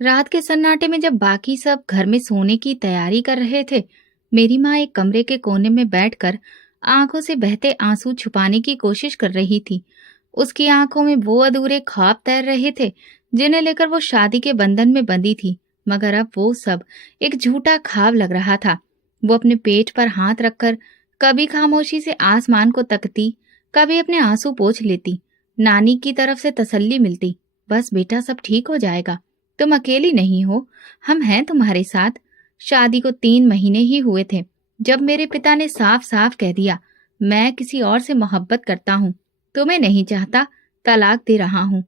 रात के सन्नाटे में जब बाकी सब घर में सोने की तैयारी कर रहे थे, मेरी माँ एक कमरे के कोने में बैठकर आंखों से बहते आंसू छुपाने की कोशिश कर रही थी। उसकी आंखों में वो अधूरे ख्वाब तैर रहे थे जिन्हें लेकर वो शादी के बंधन में बंधी थी, मगर अब वो सब एक झूठा ख्वाब लग रहा था। वो अपने पेट पर हाथ रखकर कभी खामोशी से आसमान को तकती, कभी अपने आंसू पोंछ लेती। नानी की तरफ से तसल्ली मिलती, बस बेटा सब ठीक हो जाएगा, तुम अकेली नहीं हो, हम हैं तुम्हारे साथ। शादी को 3 महीने ही हुए थे जब मेरे पिता ने साफ साफ कह दिया, मैं किसी और से मोहब्बत करता हूँ, तुम्हें नहीं चाहता, तलाक दे रहा हूँ।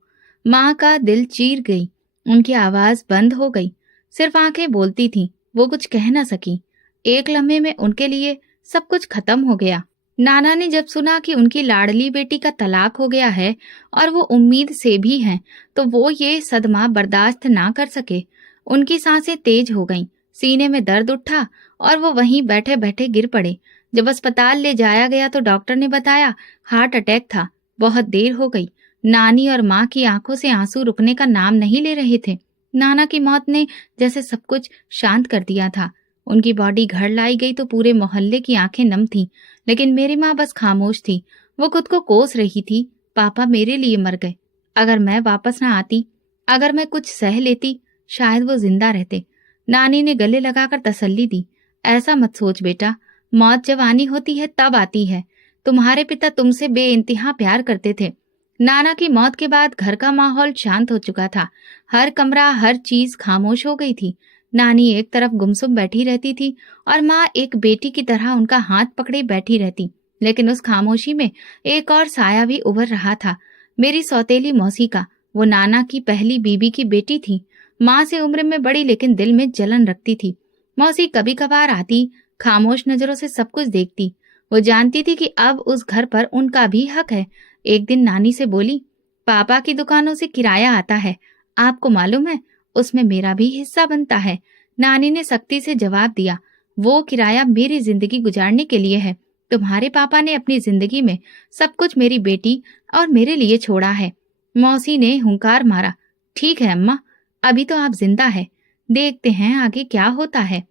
माँ का दिल चीर गई, उनकी आवाज बंद हो गई, सिर्फ आंखें बोलती थीं, वो कुछ कह न सकी। एक लम्हे में उनके लिए सब कुछ खत्म हो गया। नाना ने जब सुना कि उनकी लाडली बेटी का तलाक हो गया है और वो उम्मीद से भी हैं, तो वो ये सदमा बर्दाश्त ना कर सके। उनकी सांसें तेज हो गईं, सीने में दर्द उठा और वो वहीं बैठे बैठे गिर पड़े। जब अस्पताल ले जाया गया तो डॉक्टर ने बताया हार्ट अटैक था। बहुत देर हो गई। नानी और माँ की आंखों से आंसू रुकने का नाम नहीं ले रहे थे। नाना की मौत ने जैसे सब कुछ शांत कर दिया था। उनकी बॉडी घर लाई गई तो पूरे मोहल्ले की आंखें नम थीं, लेकिन मेरी माँ बस खामोश थी। वो खुद को कोस रही थी, पापा मेरे लिए मर गए। अगर मैं वापस ना आती, अगर मैं कुछ सह लेती, शायद वो जिंदा रहते। नानी ने गले लगाकर तसल्ली दी, ऐसा मत सोच बेटा, मौत जब आनी होती है तब आती है। तुम्हारे पिता तुमसे बेइंतहा प्यार करते थे। नाना की मौत के बाद घर का माहौल शांत हो चुका था। हर कमरा, हर चीज खामोश हो गई थी। नानी एक तरफ गुमसुम बैठी रहती थी और माँ एक बेटी की तरह उनका हाथ पकड़े बैठी रहती। लेकिन उस खामोशी में एक और साया भी उभर रहा था, मेरी सौतेली मौसी का। वो नाना की पहली बीबी की बेटी थी, माँ से उम्र में बड़ी लेकिन दिल में जलन रखती थी। मौसी कभी कभार आती, खामोश नजरों से सब कुछ देखती। वो जानती थी कि अब उस घर पर उनका भी हक है। एक दिन नानी से बोली, पापा की दुकानों से किराया आता है, आपको मालूम है, उसमें मेरा भी हिस्सा बनता है। नानी ने सख्ती से जवाब दिया, वो किराया मेरी जिंदगी गुजारने के लिए है। तुम्हारे पापा ने अपनी जिंदगी में सब कुछ मेरी बेटी और मेरे लिए छोड़ा है। मौसी ने हुंकार मारा, ठीक है अम्मा, अभी तो आप जिंदा है, देखते हैं आगे क्या होता है।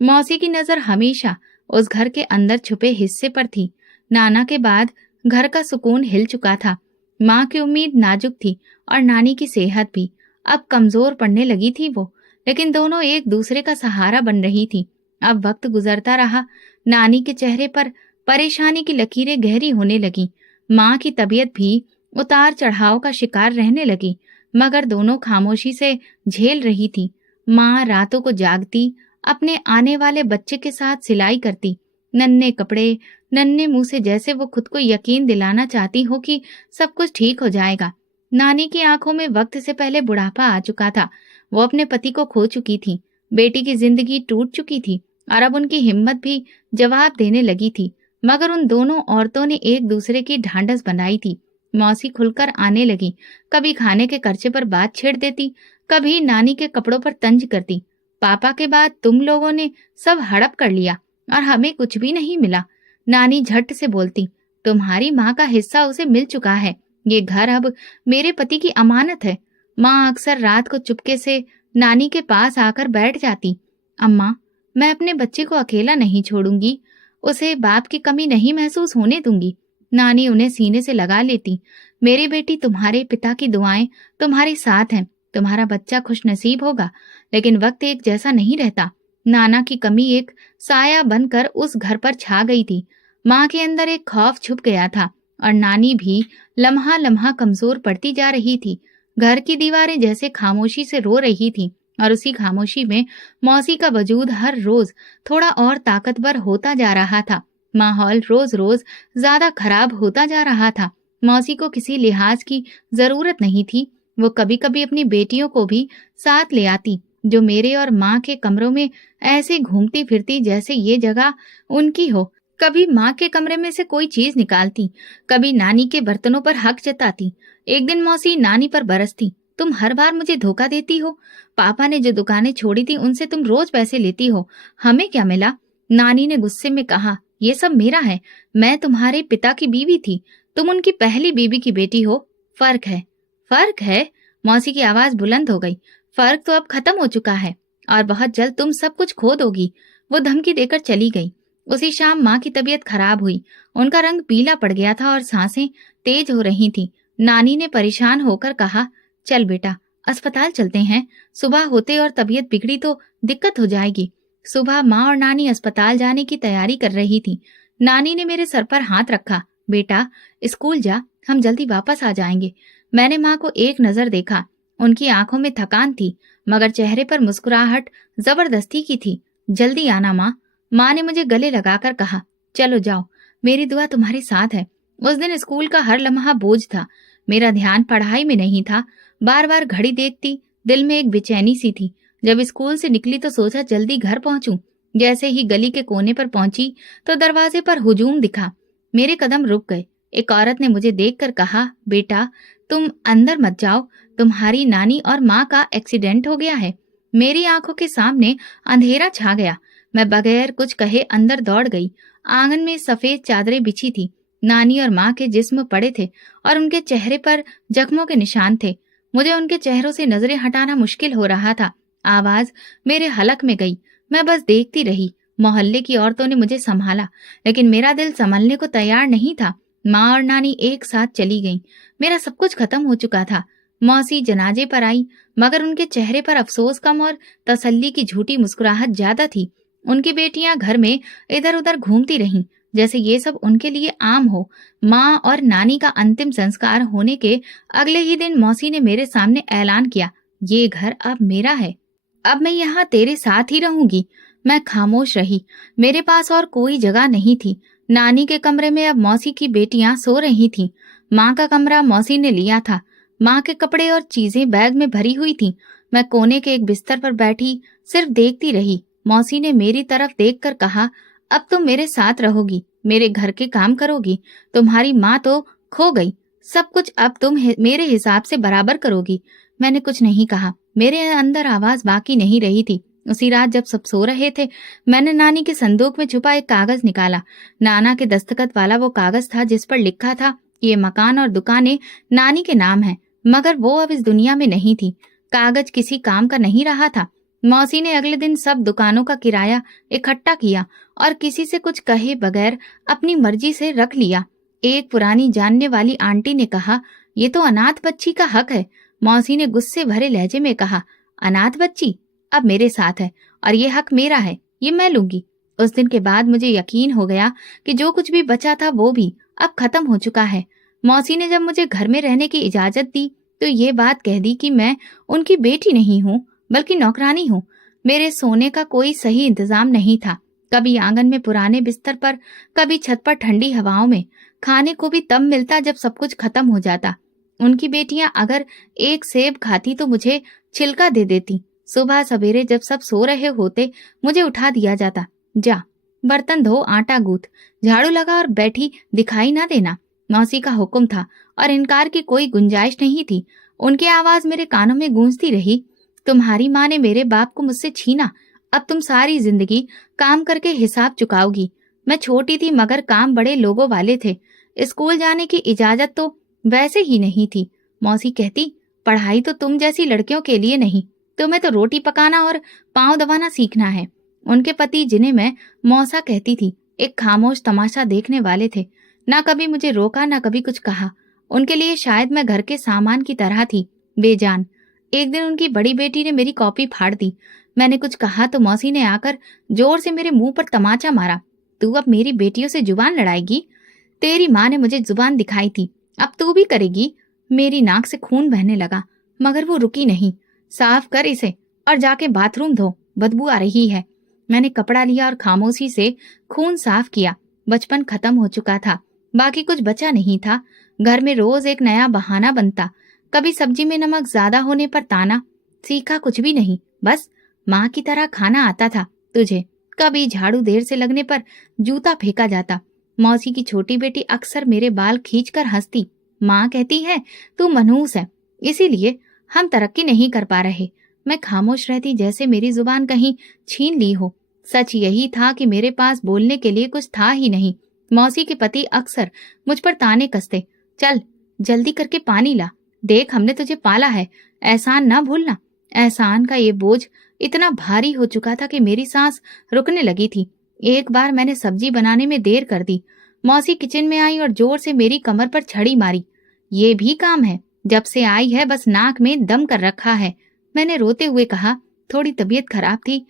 मौसी की नजर हमेशा उस घर के अंदर छुपे हिस्से पर थी। नाना के बाद घर का सुकून हिल चुका था। माँ की उम्मीद नाजुक थी और नानी की सेहत भी अब कमजोर पड़ने लगी थी वो, लेकिन दोनों एक दूसरे का सहारा बन रही थी। अब वक्त गुजरता रहा, नानी के चेहरे पर परेशानी की लकीरें गहरी होने लगी। माँ की तबीयत भी उतार चढ़ाव का शिकार रहने लगी, मगर दोनों खामोशी से झेल रही थी। माँ रातों को जागती, अपने आने वाले बच्चे के साथ सिलाई करती, नन्हे कपड़े, नन्हे मुंह से, जैसे वो खुद को यकीन दिलाना चाहती हो कि सब कुछ ठीक हो जाएगा। नानी की आंखों में वक्त से पहले बुढ़ापा आ चुका था। वो अपने पति को खो चुकी थी, बेटी की जिंदगी टूट चुकी थी और अब उनकी हिम्मत भी जवाब देने लगी थी। मगर उन दोनों औरतों ने एक दूसरे की ढांढस बनाई थी। मौसी खुलकर आने लगी, कभी खाने के खर्चे पर बात छेड़ देती, कभी नानी के कपड़ों पर तंज करती। पापा के बाद तुम लोगों ने सब हड़प कर लिया और हमें कुछ भी नहीं मिला। नानी झट से बोलती, तुम्हारी माँ का हिस्सा उसे मिल चुका है, ये घर अब मेरे पति की अमानत है। माँ अक्सर रात को चुपके से नानी के पास आकर बैठ जाती, अम्मा, मैं अपने बच्चे को अकेला नहीं छोड़ूंगी, उसे बाप की कमी नहीं महसूस होने दूंगी। नानी उन्हें सीने से लगा लेती, मेरी बेटी, तुम्हारे पिता की दुआएं तुम्हारे साथ हैं, तुम्हारा बच्चा खुशनसीब होगा। लेकिन वक्त एक जैसा नहीं रहता। नाना की कमी एक साया बनकर उस घर पर छा गई थी। माँ के अंदर एक खौफ छुप गया था और नानी भी लम्हा लम्हा कमजोर पड़ती जा रही थी। घर की दीवारें जैसे खामोशी से रो रही थी और उसी खामोशी में मौसी का वजूद हर रोज थोड़ा और ताकतवर होता जा रहा था। माहौल रोज रोज ज्यादा खराब होता जा रहा था। मौसी को किसी लिहाज की जरूरत नहीं थी। वो कभी कभी अपनी बेटियों को भी साथ ले आती, जो मेरे और माँ के कमरों में ऐसे घूमती फिरती जैसे ये जगह उनकी हो। कभी माँ के कमरे में से कोई चीज निकालती, कभी नानी के बर्तनों पर हक जताती। एक दिन मौसी नानी पर बरसती, तुम हर बार मुझे धोखा देती हो, पापा ने जो दुकानें छोड़ी थी उनसे तुम रोज पैसे लेती हो, हमें क्या मिला। नानी ने गुस्से में कहा, ये सब मेरा है, मैं तुम्हारे पिता की बीवी थी, तुम उनकी पहली बीवी की बेटी हो, फर्क है। फर्क है? मौसी की आवाज बुलंद हो गई। फर्क तो अब खत्म हो चुका है और बहुत जल्द तुम सब कुछ खो दोगी। वो धमकी देकर चली गई। उसी शाम माँ की तबीयत खराब हुई। उनका रंग पीला पड़ गया था और सांसें तेज हो रही थी। नानी ने परेशान होकर कहा, चल बेटा, अस्पताल चलते हैं। सुबह होते और तबीयत बिगड़ी तो दिक्कत हो जाएगी। सुबह माँ और नानी अस्पताल जाने की तैयारी कर रही थी। नानी ने मेरे सर पर हाथ रखा, बेटा स्कूल जा, हम जल्दी वापस आ जाएंगे। मैंने माँ को एक नजर देखा। उनकी आंखों में थकान थी, मगर चेहरे पर मुस्कुराहट जबरदस्ती की थी। जल्दी आना माँ। माँ ने मुझे गले लगाकर कहा, चलो जाओ, मेरी दुआ तुम्हारे साथ है। उस दिन स्कूल का हर लम्हा बोझ था। मेरा ध्यान पढ़ाई में नहीं था। बार बार घड़ी देखती, दिल में एक बेचैनी सी थी। जब स्कूल से निकली तो सोचा जल्दी घर पहुंचूं। जैसे ही गली के कोने पर पहुंची तो दरवाजे पर हुजूम दिखा। मेरे कदम रुक गए। एक औरत ने मुझे देखकर कहा, बेटा तुम अंदर मत जाओ, तुम्हारी नानी और माँ का एक्सीडेंट हो गया है। मेरी आंखों के सामने अंधेरा छा गया। मैं बगैर कुछ कहे अंदर दौड़ गई। आंगन में सफेद चादरें बिछी थी। नानी और माँ के जिस्म पड़े थे और उनके चेहरे पर जख्मों के निशान थे। मुझे उनके चेहरों से नजरें हटाना मुश्किल हो रहा था। आवाज मेरे हलक में गई। मैं बस देखती रही। मोहल्ले की औरतों ने मुझे संभाला, लेकिन मेरा दिल संभलने को तैयार नहीं था। माँ और नानी एक साथ चली गईं। मेरा सब कुछ खत्म हो चुका था। मौसी जनाजे पर आई, मगर उनके चेहरे पर अफसोस कम और तसल्ली की झूठी मुस्कुराहट ज्यादा थी। उनकी बेटियां घर में इधर उधर घूमती रहीं, जैसे ये सब उनके लिए आम हो। माँ और नानी का अंतिम संस्कार होने के अगले ही दिन मौसी ने मेरे सामने ऐलान किया, ये घर अब मेरा है, अब मैं यहाँ तेरे साथ ही रहूंगी। मैं खामोश रही। मेरे पास और कोई जगह नहीं थी। नानी के कमरे में अब मौसी की बेटियां सो रही थीं। माँ का कमरा मौसी ने लिया था। माँ के कपड़े और चीजें बैग में भरी हुई थीं। मैं कोने के एक बिस्तर पर बैठी सिर्फ देखती रही। मौसी ने मेरी तरफ देखकर कहा, अब तुम मेरे साथ रहोगी, मेरे घर के काम करोगी। तुम्हारी माँ तो खो गई, सब कुछ अब तुम मेरे हिसाब से बराबर करोगी। मैंने कुछ नहीं कहा। मेरे अंदर आवाज बाकी नहीं रही थी। उसी रात जब सब सो रहे थे, मैंने नानी के संदूक में छुपा एक कागज निकाला। नाना के दस्तखत वाला वो कागज था जिस पर लिखा था, ये मकान और दुकानें नानी के नाम है, मगर वो अब इस दुनिया में नहीं थी। कागज किसी काम का नहीं रहा था। मौसी ने अगले दिन सब दुकानों का किराया इकट्ठा किया और किसी से कुछ कहे बगैर अपनी मर्जी से रख लिया। एक पुरानी जानने वाली आंटी ने कहा, ये तो अनाथ बच्ची का हक है। मौसी ने गुस्से भरे लहजे में कहा, अनाथ बच्ची अब मेरे साथ है और ये हक मेरा है, ये मैं लूंगी। उस दिन के बाद मुझे यकीन हो गया कि जो कुछ भी बचा था वो भी अब खत्म हो चुका है। मौसी ने जब मुझे घर में रहने की इजाजत दी तो ये बात कह दी कि मैं उनकी बेटी नहीं हूँ, बल्कि नौकरानी हूँ। मेरे सोने का कोई सही इंतजाम नहीं था। कभी आंगन में पुराने बिस्तर पर, कभी छत पर ठंडी हवाओं में। खाने को भी तब मिलता जब सब कुछ खत्म हो जाता। उनकी बेटियां अगर एक सेब खाती तो मुझे छिलका दे देती। सुबह सवेरे जब सब सो रहे होते मुझे उठा दिया जाता, जा बर्तन धो, आटा गूंथ, झाड़ू लगा और बैठी दिखाई ना देना। मौसी का हुक्म था और इनकार की कोई गुंजाइश नहीं थी। उनकी आवाज मेरे कानों में गूंजती रही, तुम्हारी माँ ने मेरे बाप को मुझसे छीना, अब तुम सारी जिंदगी काम करके हिसाब चुकाओगी। मैं छोटी थी मगर काम बड़े लोगों वाले थे। स्कूल जाने की इजाजत तो वैसे ही नहीं थी। मौसी कहती, पढ़ाई तो तुम जैसी लड़कियों के लिए नहीं, तुम्हें तो रोटी पकाना और पांव दबाना सीखना है। उनके पति, जिन्हें मैं मौसा कहती थी, एक खामोश तमाशा देखने वाले थे। ना कभी मुझे रोका, ना कभी कुछ कहा। उनके लिए शायद मैं घर के सामान की तरह थी, बेजान। एक दिन उनकी बड़ी बेटी ने मेरी कॉपी फाड़ दी। मैंने कुछ कहा तो मौसी ने आकर जोर से मेरे मुंह पर तमाचा मारा, तू अब मेरी बेटियों से जुबान लड़ाएगी? तेरी माँ ने मुझे जुबान दिखाई थी, अब तू भी करेगी? मेरी नाक से खून बहने लगा, मगर वो रुकी नहीं। साफ कर इसे और जाके बाथरूम धो, बदबू आ रही है। मैंने कपड़ा लिया और खामोशी से खून साफ किया। बचपन खत्म हो चुका था, बाकी कुछ बचा नहीं था। घर में रोज एक नया बहाना बनता। कभी सब्जी में नमक ज्यादा होने पर ताना। सीखा कुछ भी नहीं, बस माँ की तरह खाना आता था तुझे। कभी झाड़ू देर से लगने पर जूता फेंका जाता। मौसी की छोटी बेटी अक्सर मेरे बाल खींचकर हंसती। माँ कहती है, तू मनहूस है, इसीलिए हम तरक्की नहीं कर पा रहे। मैं खामोश रहती, जैसे मेरी जुबान कहीं छीन ली हो। सच यही था कि मेरे पास बोलने के लिए कुछ था ही नहीं। मौसी के पति अक्सर मुझ पर ताने कसते, चल जल्दी करके पानी ला, देख हमने तुझे पाला है, एहसान ना भूलना। एहसान का ये बोझ इतना भारी हो चुका था कि मेरी सांस रुकने लगी थी। एक बार मैंने सब्जी बनाने में देर कर दी। मौसी किचन में आई और जोर से मेरी कमर पर छड़ी मारी। ये भी काम है, जब से आई है बस नाक में दम कर रखा है। मैंने रोते हुए कहा, थोड़ी तबीयत खराब थी।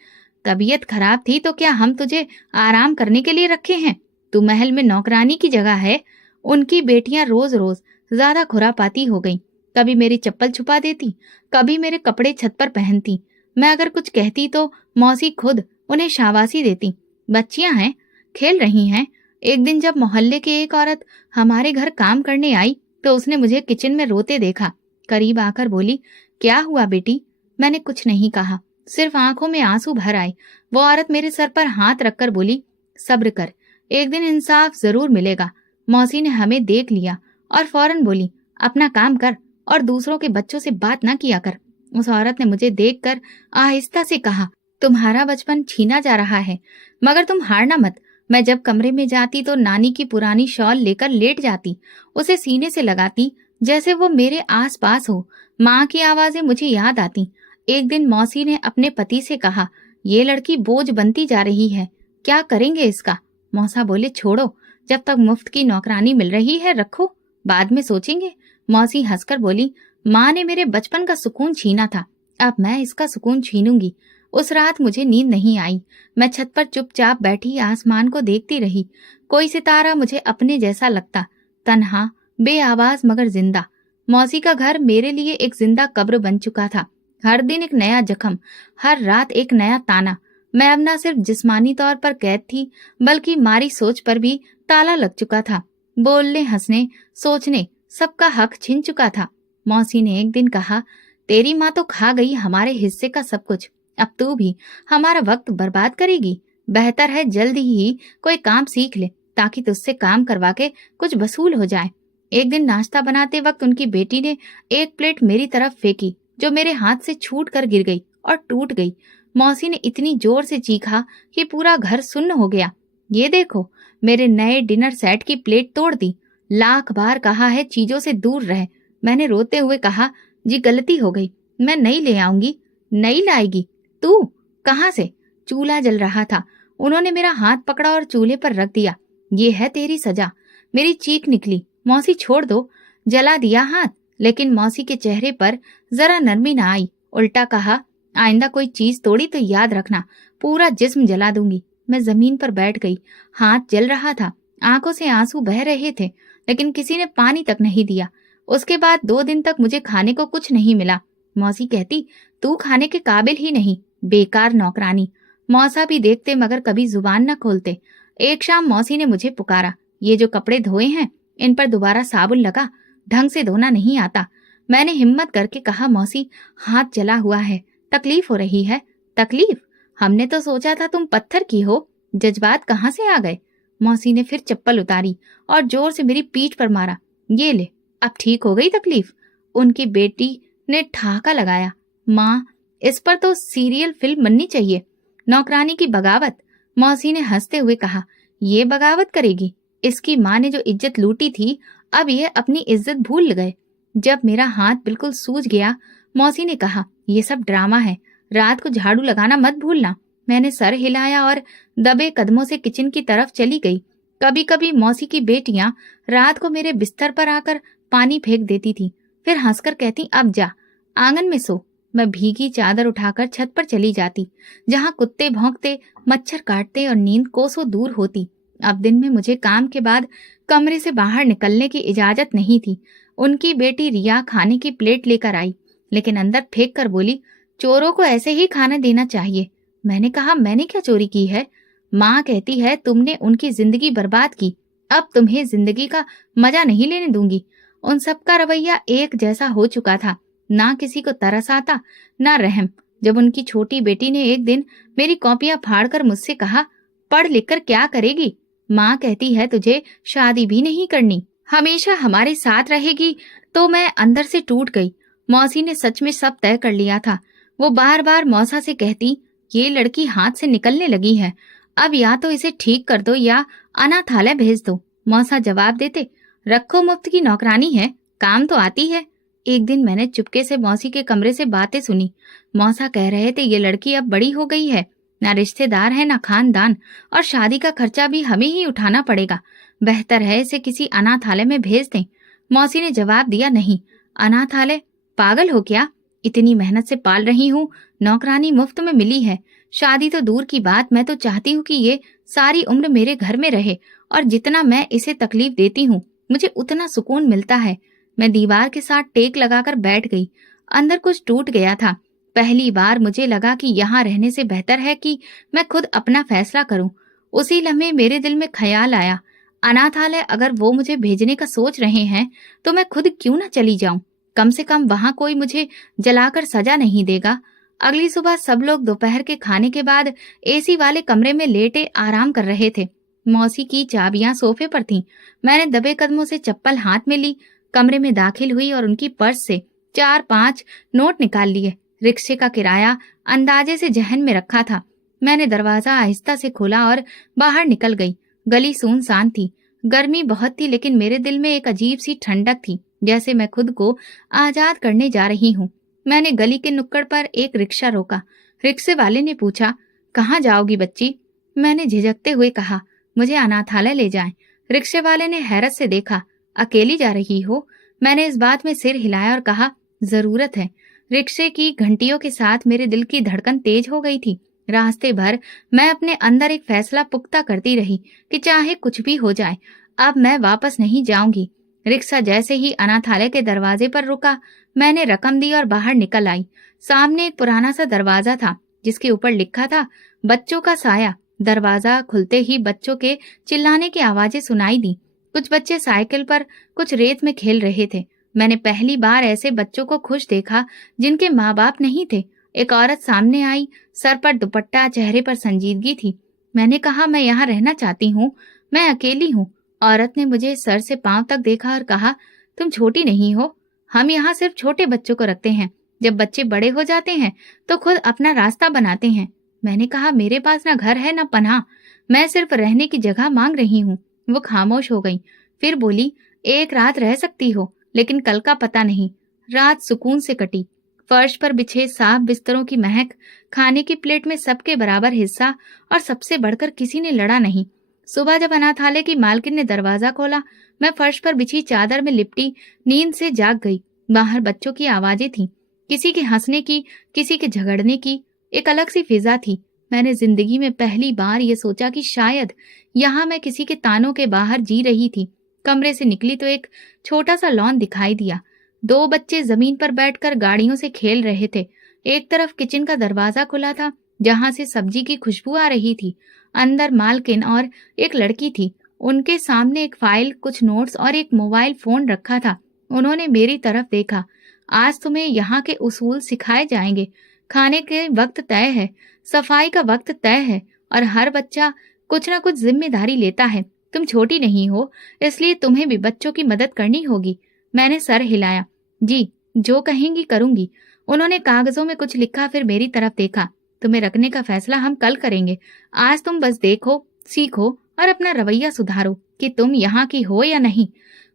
तबीयत खराब थी तो क्या हम तुझे आराम करने के लिए रखे हैं? तू महल में नौकरानी की जगह है। उनकी बेटियां रोज रोज ज्यादा खुरापाती हो गईं। कभी मेरी चप्पल छुपा देती, कभी मेरे कपड़े छत पर पहनती। मैं अगर कुछ कहती तो मौसी खुद उन्हें शाबाशी देती। बच्चियां हैं, खेल रही हैं। एक दिन जब मोहल्ले की एक औरत हमारे घर काम करने आई तो उसने मुझे किचन में रोते देखा। करीब आकर बोली, क्या हुआ बेटी? मैंने कुछ नहीं कहा, सिर्फ आंखों में आंसू भर आए। वो औरत मेरे सर पर हाथ रखकर बोली, सब्र कर, एक दिन इंसाफ जरूर मिलेगा। मौसी ने हमें देख लिया और फौरन बोली, अपना काम कर और दूसरों के बच्चों से बात ना किया कर। उस औरत ने मुझे देखकर आहिस्ता से कहा, तुम्हारा बचपन छीना जा रहा है, मगर तुम हारना मत। मैं जब कमरे में जाती तो नानी की पुरानी शॉल लेकर लेट जाती, उसे सीने से लगाती जैसे वो मेरे आस पास हो। माँ की आवाजें मुझे याद आती। एक दिन मौसी ने अपने पति से कहा, ये लड़की बोझ बनती जा रही है, क्या करेंगे इसका? मौसा बोले, छोड़ो, जब तक मुफ्त की नौकरानी मिल रही है रखो, बाद में सोचेंगे। मौसी हंसकर बोली, माँ ने मेरे बचपन का सुकून छीना था, अब मैं इसका सुकून छीनूंगी। उस रात मुझे नींद नहीं आई। मैं छत पर चुपचाप बैठी आसमान को देखती रही। कोई सितारा मुझे अपने जैसा लगता, तन्हा, बेआवाज मगर जिंदा। मौसी का घर मेरे लिए एक जिंदा कब्र बन चुका था। हर दिन एक नया जख्म, हर रात एक नया ताना। मैं अब न सिर्फ जिस्मानी तौर पर कैद थी, बल्कि मारी सोच पर भी ताला लग चुका था। बोलने, हंसने, सोचने सबका हक छिन चुका था। मौसी ने एक दिन कहा, तेरी माँ तो खा गई हमारे हिस्से का सब कुछ, अब तू भी हमारा वक्त बर्बाद करेगी। बेहतर है जल्दी ही कोई काम सीख ले, ताकि तुझसे काम करवा के कुछ वसूल हो जाए। एक दिन नाश्ता बनाते वक्त उनकी बेटी ने एक प्लेट मेरी तरफ फेंकी, जो मेरे हाथ से छूट कर गिर गई और टूट गई। मौसी ने इतनी जोर से चीखा कि पूरा घर सुन्न हो गया। ये देखो, मेरे नए डिनर सेट की प्लेट तोड़ दी। लाख बार कहा है चीजों से दूर रह। मैंने रोते हुए कहा, जी गलती हो गई, मैं नई ले आऊंगी। नई लाएगी तू? कहाँ से? चूल्हा जल रहा था, उन्होंने मेरा हाथ पकड़ा और चूल्हे पर रख दिया। ये है तेरी सजा। मेरी चीख निकली, मौसी छोड़ दो। जला दिया हाथ, लेकिन मौसी के चेहरे पर जरा नरमी न आई। उल्टा कहा, आइंदा कोई चीज तोड़ी तो याद रखना, पूरा जिस्म जला दूंगी। मैं जमीन पर बैठ गई। हाथ जल रहा था, आंखों से आंसू बह रहे थे, लेकिन किसी ने पानी तक नहीं दिया। उसके बाद 2 दिन तक मुझे खाने को कुछ नहीं मिला। मौसी कहती, तू खाने के काबिल ही नहीं, बेकार नौकरानी। मौसा भी देखते मगर कभी जुबान न खोलते। एक शाम मौसी ने मुझे पुकारा, ये जो कपड़े धोए हैं इन पर दोबारा साबुन लगा, ढंग से धोना नहीं आता। मैंने हिम्मत करके कहा, मौसी हाथ जला हुआ है, तकलीफ हो रही है। तकलीफ? हमने तो सोचा था तुम पत्थर की हो, जज्बात कहाँ से आ गए? मौसी ने फिर चप्पल उतारी और जोर से मेरी पीठ पर मारा। ये ले, अब ठीक हो गई तकलीफ? उनकी बेटी ने ठहाका लगाया, माँ इस पर तो सीरियल फिल्म बननी चाहिए। नौकरानी की बगावत? मौसी ने हंसते हुए कहा, ये बगावत करेगी? इसकी माँ ने जो इज्जत लूटी थी, अब ये अपनी इज्जत भूल गए। जब मेरा हाथ बिल्कुल सूज गया, मौसी ने कहा, ये सब ड्रामा है, रात को झाड़ू लगाना मत भूलना। मैंने सर हिलाया और दबे कदमों से किचन की तरफ चली गई। कभी कभी मौसी की बेटियां रात को मेरे बिस्तर पर आकर पानी फेंक देती थी, फिर हंसकर कहती, अब जा आंगन में सो। मैं भीगी चादर उठाकर छत पर चली जाती, जहां कुत्ते भौंकते, मच्छर काटते और नींद कोसों दूर होती। अब दिन में मुझे काम के बाद कमरे से बाहर निकलने की इजाजत नहीं थी। उनकी बेटी रिया खाने की प्लेट लेकर आई, लेकिन अंदर फेंक कर बोली, चोरों को ऐसे ही खाना देना चाहिए। मैंने कहा, मैंने क्या चोरी की है? माँ कहती है तुमने उनकी जिंदगी बर्बाद की, अब तुम्हें जिंदगी का मजा नहीं लेने दूंगी। उन सबका रवैया एक जैसा हो चुका था, ना किसी को तरस आता, ना रहम। जब उनकी छोटी बेटी ने एक दिन मेरी कॉपियां फाड़कर मुझसे कहा, पढ़ लिख कर क्या करेगी? माँ कहती है तुझे शादी भी नहीं करनी, हमेशा हमारे साथ रहेगी। तो मैं अंदर से टूट गई। मौसी ने सच में सब तय कर लिया था। वो बार बार मौसा से कहती, ये लड़की हाथ से निकलने लगी है, अब या तो इसे ठीक कर दो या अनाथालय भेज दो। मौसा जवाब देते, रखो, मुफ्त की नौकरानी है, काम तो आती है। एक दिन मैंने चुपके से मौसी के कमरे से बातें सुनी। मौसा कह रहे थे ये लड़की अब बड़ी हो गई है, ना रिश्तेदार है ना खानदान, और शादी का खर्चा भी हमें ही उठाना पड़ेगा। बेहतर है इसे किसी अनाथालय में भेज दें। मौसी ने जवाब दिया, नहीं, अनाथालय? पागल हो क्या? इतनी मेहनत से पाल रही हूँ, नौकरानी मुफ्त में मिली है। शादी तो दूर की बात, मैं तो चाहती हूँ कि ये सारी उम्र मेरे घर में रहे, और जितना मैं इसे तकलीफ देती हूँ मुझे उतना सुकून मिलता है। मैं दीवार के साथ टेक लगाकर बैठ गई। अंदर कुछ टूट गया था। पहली बार मुझे लगा कि यहाँ रहने से बेहतर है कि मैं खुद अपना फैसला करूं। उसी लम्हे मेरे दिल में ख्याल आया, अनाथालय अगर वो मुझे भेजने का सोच रहे हैं तो मैं खुद क्यों ना चली जाऊं। कम से कम वहां कोई मुझे जलाकर सजा नहीं देगा। अगली सुबह सब लोग दोपहर के खाने के बाद एसी वाले कमरे में लेटे आराम कर रहे थे। मौसी की चाबियां सोफे पर थीं। मैंने दबे कदमों से चप्पल हाथ में ली, कमरे में दाखिल हुई और उनकी पर्स से 4-5 नोट निकाल लिए। रिक्शे का किराया अंदाजे से जहन में रखा था। मैंने दरवाजा आहिस्ता से खोला और बाहर निकल गई। गली सुनसान थी। गर्मी बहुत थी, लेकिन मेरे दिल में एक अजीब सी ठंडक थी, जैसे मैं खुद को आजाद करने जा रही हूँ। मैंने गली के नुक्कड़ पर एक रिक्शा रोका। रिक्शे वाले ने पूछा, कहाँ जाओगी बच्ची? मैंने झिझकते हुए कहा, मुझे अनाथालय ले जाएं। रिक्शे वाले ने हैरत से देखा। अकेली जा रही हो? मैंने इस बात में सिर हिलाया और कहा, जरूरत है। रिक्शे की घंटियों के साथ मेरे दिल की धड़कन तेज हो गई थी। रास्ते भर मैं अपने अंदर एक फैसला पुख्ता करती रही कि चाहे कुछ भी हो जाए, अब मैं वापस नहीं जाऊंगी। रिक्शा जैसे ही अनाथालय के दरवाजे पर रुका, मैंने रकम दी और बाहर निकल आई। सामने एक पुराना सा दरवाजा था जिसके ऊपर लिखा था, बच्चों का साया। दरवाजा खुलते ही बच्चों के चिल्लाने की आवाजें सुनाई दी। कुछ बच्चे साइकिल पर, कुछ रेत में खेल रहे थे। मैंने पहली बार ऐसे बच्चों को खुश देखा जिनके माँ बाप नहीं थे। एक औरत सामने आई, सर पर दुपट्टा, चेहरे पर संजीदगी थी। मैंने कहा, मैं यहाँ रहना चाहती हूँ, मैं अकेली हूँ। औरत ने मुझे सर से पांव तक देखा और कहा, तुम छोटी नहीं हो, हम यहाँ सिर्फ छोटे बच्चों को रखते हैं। जब बच्चे बड़े हो जाते हैं तो खुद अपना रास्ता बनाते हैं। मैंने कहा, मेरे पास ना घर है ना पनाह, मैं सिर्फ रहने की जगह मांग रही हूँ। वो खामोश हो गई, फिर बोली, एक रात रह सकती हो, लेकिन कल का पता नहीं। रात सुकून से कटी। फर्श पर बिछे साफ बिस्तरों की महक, खाने की प्लेट में सबके बराबर हिस्सा, और सबसे बढ़कर किसी ने लड़ा नहीं। सुबह जब अनाथालय की मालकिन ने दरवाजा खोला, मैं फर्श पर बिछी चादर में लिपटी नींद से जाग गई। बाहर बच्चों की आवाजें थीं, किसी के हंसने की, किसी के झगड़ने की। एक अलग सी फिजा थी। मैंने जिंदगी में पहली बार ये सोचा कि शायद यहाँ मैं किसी के तानों के बाहर जी रही थी। कमरे से निकली तो एक छोटा सा लॉन दिखाई दिया। 2 बच्चे जमीन पर बैठकर गाड़ियों से खेल रहे थे। एक तरफ किचन का दरवाजा खुला था, जहां से सब्जी की खुशबू आ रही थी। अंदर मालकिन और एक लड़की थी। उनके सामने एक फाइल, कुछ नोट्स और एक मोबाइल फोन रखा था। उन्होंने मेरी तरफ देखा। आज तुम्हें यहाँ के उसूल सिखाए जाएंगे। खाने के वक्त तय है, सफाई का वक्त तय है, और हर बच्चा कुछ न कुछ जिम्मेदारी लेता है। तुम छोटी नहीं हो, इसलिए तुम्हें भी बच्चों की मदद करनी होगी। मैंने सर हिलाया। जी, जो कहेंगी करूंगी। उन्होंने कागजों में कुछ लिखा, फिर मेरी तरफ देखा। तुम्हें रखने का फैसला हम कल करेंगे। आज तुम बस देखो, सीखो और अपना रवैया सुधारो कि तुम यहाँ की हो या नहीं।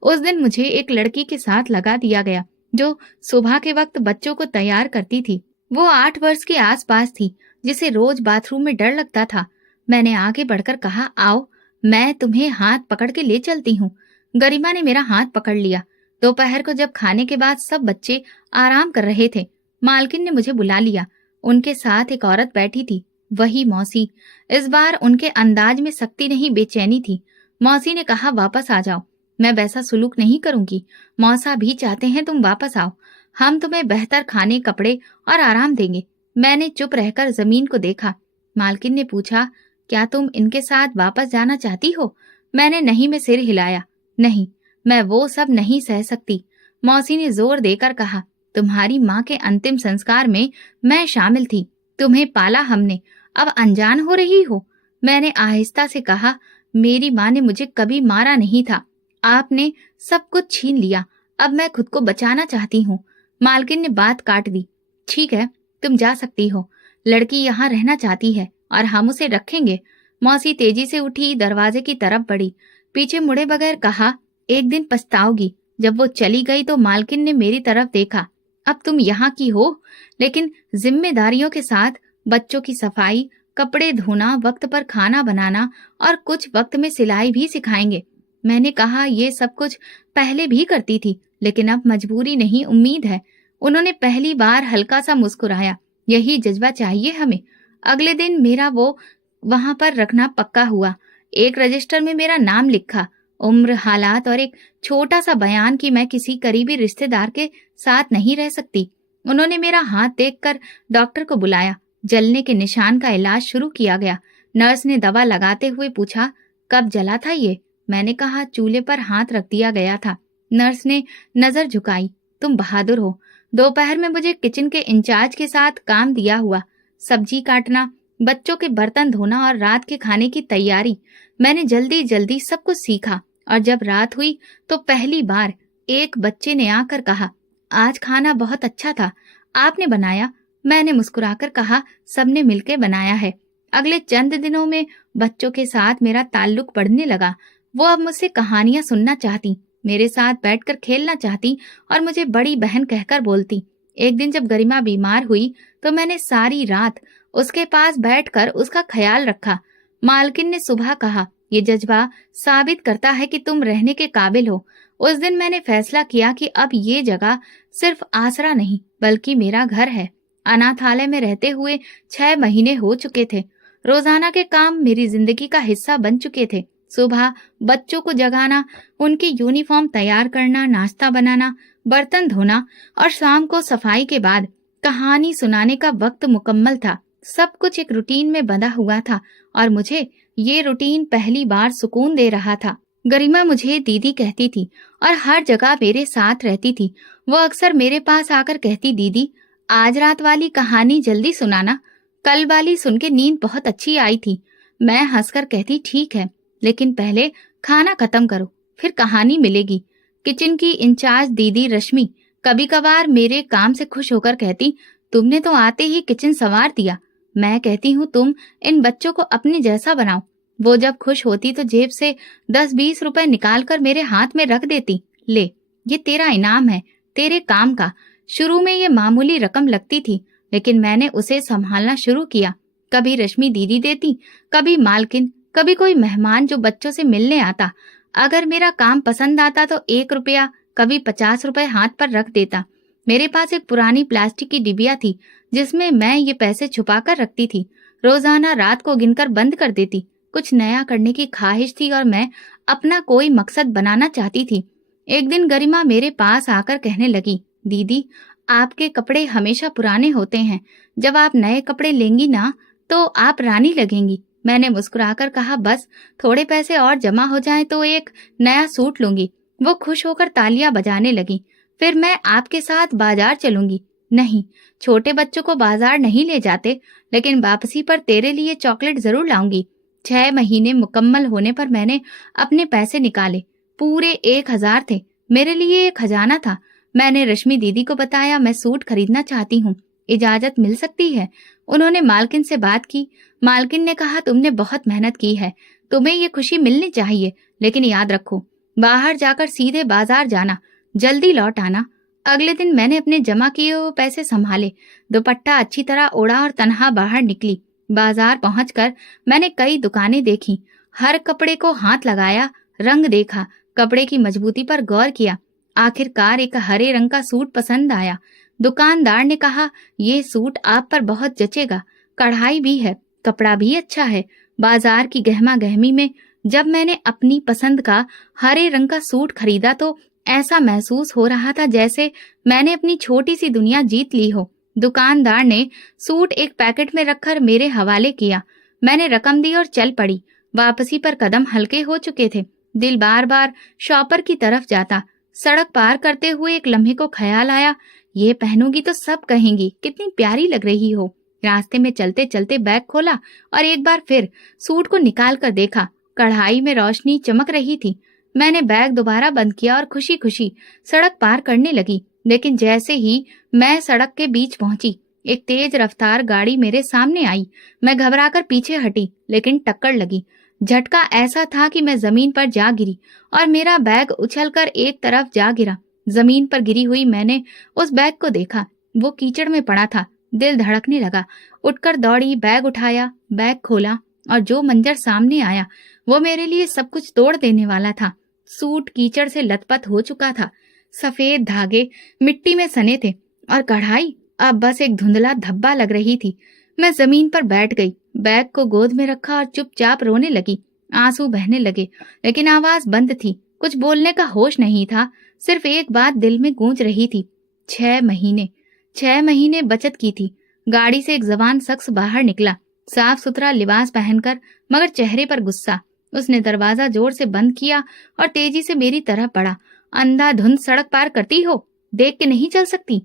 उस दिन मुझे एक लड़की के साथ लगा दिया गया जो सुबह के वक्त बच्चों को तैयार करती थी। वो 8 वर्ष के आसपास थी, जिसे रोज बाथरूम में डर लगता था। मैंने आगे बढ़कर कहा, आओ, मैं तुम्हें हाथ पकड़ के ले चलती हूँ। गरिमा ने मेरा हाथ पकड़ लिया। दोपहर को जब खाने के बाद सब बच्चे आराम कर रहे थे, मालकिन ने मुझे बुला लिया। उनके साथ एक औरत बैठी थी, वही मौसी। इस बार उनके अंदाज में सख्ती नहीं, बेचैनी थी। मौसी ने कहा, वापस आ जाओ। मैं वैसा सुलूक नहीं करूंगी। मौसा भी चाहते हैं तुम वापस आओ। हम तुम्हें बेहतर खाने, कपड़े और आराम देंगे। मैंने चुप रहकर जमीन को देखा। मालकिन ने पूछा, क्या तुम इनके साथ वापस जाना चाहती हो? मैंने नहीं में सिर हिलाया। नहीं, मैं वो सब नहीं सह सकती। मौसी ने जोर देकर कहा, तुम्हारी माँ के अंतिम संस्कार में मैं शामिल थी। तुम्हें पाला हमने, अब अनजान हो रही हो। मैंने आहिस्ता से कहा, मेरी माँ ने मुझे कभी मारा नहीं था। आपने सब कुछ छीन लिया। अब मैं खुद को बचाना चाहती हूँ। मालकिन ने बात काट दी। ठीक है, तुम जा सकती हो। लड़की यहाँ रहना चाहती है और हम उसे रखेंगे। मौसी तेजी से उठी, दरवाजे की तरफ बढ़ी, पीछे मुड़े बगैर कहा, एक दिन पछताओगी। जब वो चली गई तो मालकिन ने मेरी तरफ देखा। अब तुम यहाँ की हो, लेकिन जिम्मेदारियों के साथ बच्चों की सफाई, कपड़े धोना, वक्त पर खाना बनाना और कुछ वक्त में सिलाई भी सिखाएंगे। मैंने कहा ये सब कुछ पहले भी करती थी, लेकिन अब मजबूरी नहीं, उम्मीद है। उन्होंने पहली बार हल्का सा मुस्कुराया। यही जज्बा चाहिए हमें। अगले दिन मेरा वो वहां पर रखना पक्का हुआ। एक रजिस्टर में मेरा नाम लिखा, उम्र, हालात और एक छोटा सा बयान कि मैं किसी करीबी रिश्तेदार के साथ नहीं रह सकती। उन्होंने मेरा हाथ देखकर डॉक्टर को बुलाया। जलने के निशान का इलाज शुरू किया गया। नर्स ने दवा लगाते हुए पूछा, कब जला था ये? मैंने कहा, चूल्हे पर हाथ रख दिया गया था। नर्स ने नजर झुकाई, तुम बहादुर हो। दोपहर में मुझे किचन के इंचार्ज के साथ काम दिया हुआ, सब्जी काटना, बच्चों के बर्तन धोना और रात के खाने की तैयारी। मैंने जल्दी जल्दी सब कुछ सीखा और जब रात हुई तो पहली बार एक बच्चे ने आकर कहा, आज खाना बहुत अच्छा था, आपने बनाया? मैंने मुस्कुराकर कहा, सबने मिलकर बनाया है। अगले चंद दिनों में बच्चों के साथ मेरा ताल्लुक बढ़ने लगा। वो अब मुझसे कहानियां सुनना चाहती, मेरे साथ बैठकर खेलना चाहती और मुझे बड़ी बहन कहकर बोलती। एक दिन जब गरिमा बीमार हुई तो मैंने सारी रात उसके पास बैठकर उसका ख्याल रखा। मालकिन ने सुबह कहा, ये जज्बा साबित करता है कि तुम रहने के काबिल हो। उस दिन मैंने फैसला किया कि अब ये जगह सिर्फ आसरा नहीं बल्कि मेरा घर है। अनाथालय में रहते हुए 6 महीने हो चुके थे। रोजाना के काम मेरी जिंदगी का हिस्सा बन चुके थे। सुबह बच्चों को जगाना, उनकी यूनिफॉर्म तैयार करना, नाश्ता बनाना, बर्तन धोना और शाम को सफाई के बाद कहानी सुनाने का वक्त मुकम्मल था। सब कुछ एक रूटीन में बंधा हुआ था और मुझे ये रूटीन पहली बार सुकून दे रहा था। गरिमा मुझे दीदी कहती थी और हर जगह मेरे साथ रहती थी। वो अक्सर मेरे पास आकर कहती, दीदी आज रात वाली कहानी जल्दी सुनाना, कल वाली सुन के नींद बहुत अच्छी आई थी। मैं हंसकर कहती, ठीक है, लेकिन पहले खाना खत्म करो, फिर कहानी मिलेगी। किचन की इंचार्ज दीदी रश्मि कभी कभार मेरे काम से खुश होकर कहती, तुमने तो आते ही किचन संवार दिया। मैं कहती हूँ, तुम इन बच्चों को अपने जैसा बनाओ। वो जब खुश होती तो जेब से 10-20 रुपए निकालकर मेरे हाथ में रख देती, ले ये तेरा इनाम है, तेरे काम का। शुरू में ये मामूली रकम लगती थी, लेकिन मैंने उसे संभालना शुरू किया। कभी रश्मि दीदी देती, कभी मालकिन, कभी कोई मेहमान जो बच्चों से मिलने आता। अगर मेरा काम पसंद आता तो 1 रुपया, कभी 50 रुपए हाथ पर रख देता। मेरे पास एक पुरानी प्लास्टिक की डिबिया थी जिसमें मैं ये पैसे छुपा कर रखती थी। रोजाना रात को गिनकर बंद कर देती। कुछ नया करने की ख्वाहिश थी और मैं अपना कोई मकसद बनाना चाहती थी। एक दिन गरिमा मेरे पास आकर कहने लगी, दीदी आपके कपड़े हमेशा पुराने होते हैं, जब आप नए कपड़े लेंगी ना तो आप रानी लगेंगी। मैंने मुस्कुराकर कहा, बस थोड़े पैसे और जमा हो जाएं तो एक नया सूट लूंगी। वो खुश होकर तालियां बजाने लगी। फिर मैं आपके साथ बाजार चलूंगी। नहीं, छोटे बच्चों को बाजार नहीं ले जाते, लेकिन वापसी पर तेरे लिए चॉकलेट जरूर लाऊंगी। 6 महीने मुकम्मल होने पर मैंने अपने पैसे निकाले। पूरे 1000 थे। मेरे लिए एक खजाना था। मैंने रश्मि दीदी को बताया, मैं सूट खरीदना चाहती हूँ, इजाजत मिल सकती है? उन्होंने मालकिन से बात की। मालकिन ने कहा, तुमने बहुत मेहनत की है, तुम्हें ये खुशी मिलनी चाहिए, लेकिन याद रखो बाहर जाकर सीधे बाजार जाना, जल्दी लौट आना। अगले दिन मैंने अपने जमा किए हुए पैसे संभाले, दुपट्टा अच्छी तरह ओढ़ा और तनहा बाहर निकली। बाजार पहुंचकर मैंने कई दुकानें देखी, हर कपड़े को हाथ लगाया, रंग देखा, कपड़े की मजबूती पर गौर किया। आखिरकार एक हरे रंग का सूट पसंद आया। दुकानदार ने कहा, ये सूट आप पर बहुत जचेगा, कढ़ाई भी है, कपड़ा भी अच्छा है। बाजार की गहमा गहमी में जब मैंने अपनी पसंद का हरे रंग का सूट खरीदा तो ऐसा महसूस हो रहा था जैसे मैंने अपनी छोटी सी दुनिया जीत ली हो। दुकानदार ने सूट एक पैकेट में रखकर मेरे हवाले किया। मैंने रकम दी और चल पड़ी। वापसी पर कदम हल्के हो चुके थे। दिल बार बार शॉपर की तरफ जाता। सड़क पार करते हुए एक लम्हे को ख्याल आया, ये पहनूंगी तो सब कहेंगी कितनी प्यारी लग रही हो। रास्ते में चलते चलते बैग खोला और एक बार फिर सूट को निकाल कर देखा। कढ़ाई में रोशनी चमक रही थी। मैंने बैग दोबारा बंद किया और खुशी खुशी सड़क पार करने लगी। लेकिन जैसे ही मैं सड़क के बीच पहुंची, एक तेज रफ्तार गाड़ी मेरे सामने आई। मैं घबराकर पीछे हटी, लेकिन टक्कर लगी। झटका ऐसा था कि मैं जमीन पर जा गिरी और मेरा बैग उछलकर एक तरफ जा गिरा। जमीन पर गिरी हुई मैंने उस बैग को देखा। वो कीचड़ में पड़ा था। दिल धड़कने लगा। उठकर दौड़ी, बैग उठाया, बैग खोला और जो मंजर सामने आया वो मेरे लिए सब कुछ तोड़ देने वाला था। सूट कीचड़ से लथपथ हो चुका था। सफेद धागे मिट्टी में सने थे और कढ़ाई अब बस एक धुंधला धब्बा लग रही थी। मैं जमीन पर बैठ गई, बैग को गोद में रखा और चुपचाप रोने लगी। आंसू बहने लगे, लेकिन आवाज बंद थी। कुछ बोलने का होश नहीं था। सिर्फ एक बात दिल में गूंज रही थी। 6 महीने बचत की थी। गाड़ी से एक जवान शख्स बाहर निकला, साफ सुथरा लिबास पहनकर, मगर चेहरे पर गुस्सा। उसने दरवाजा जोर से बंद किया और तेजी से मेरी तरफ बढ़ा। अंधाधुंध सड़क पार करती हो, देख के नहीं चल सकती?